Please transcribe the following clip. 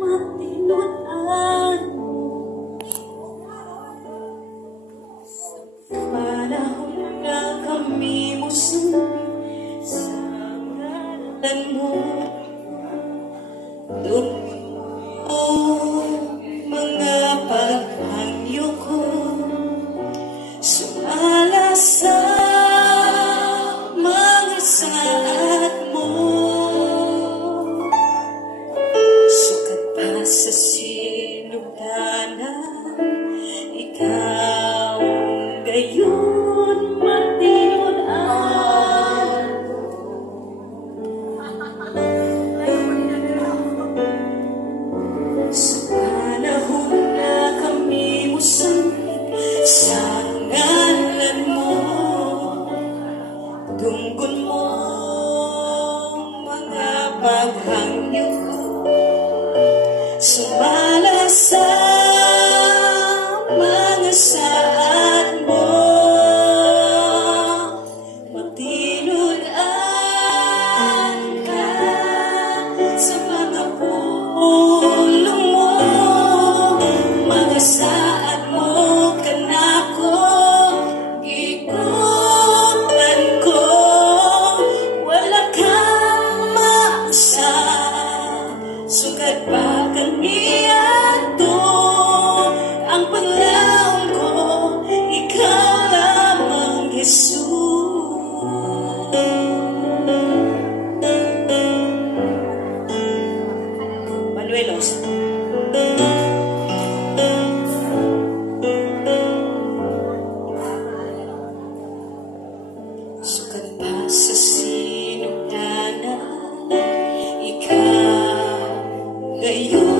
matinutan mo. Panahon na kami musuli sa ngalan mo. Mga paghangyo ko sumala sa mga saad mo. Sukat pa sa sinugdanan, ikaw gayon matinuan. Sa panahon na kami musalik sa ngalan mo, tungkol mo mga paghangyo ko sumala sa mga saad mo. Matinuan ka sa mga pulong mo, mga saad mo kanako ikutan ko. Wala kang maasa, sugat pa kami ato ang paglaong ko, ikaw lamang Jesus. Manuelos. Sukat pa sa sinugdanan, ikaw gayon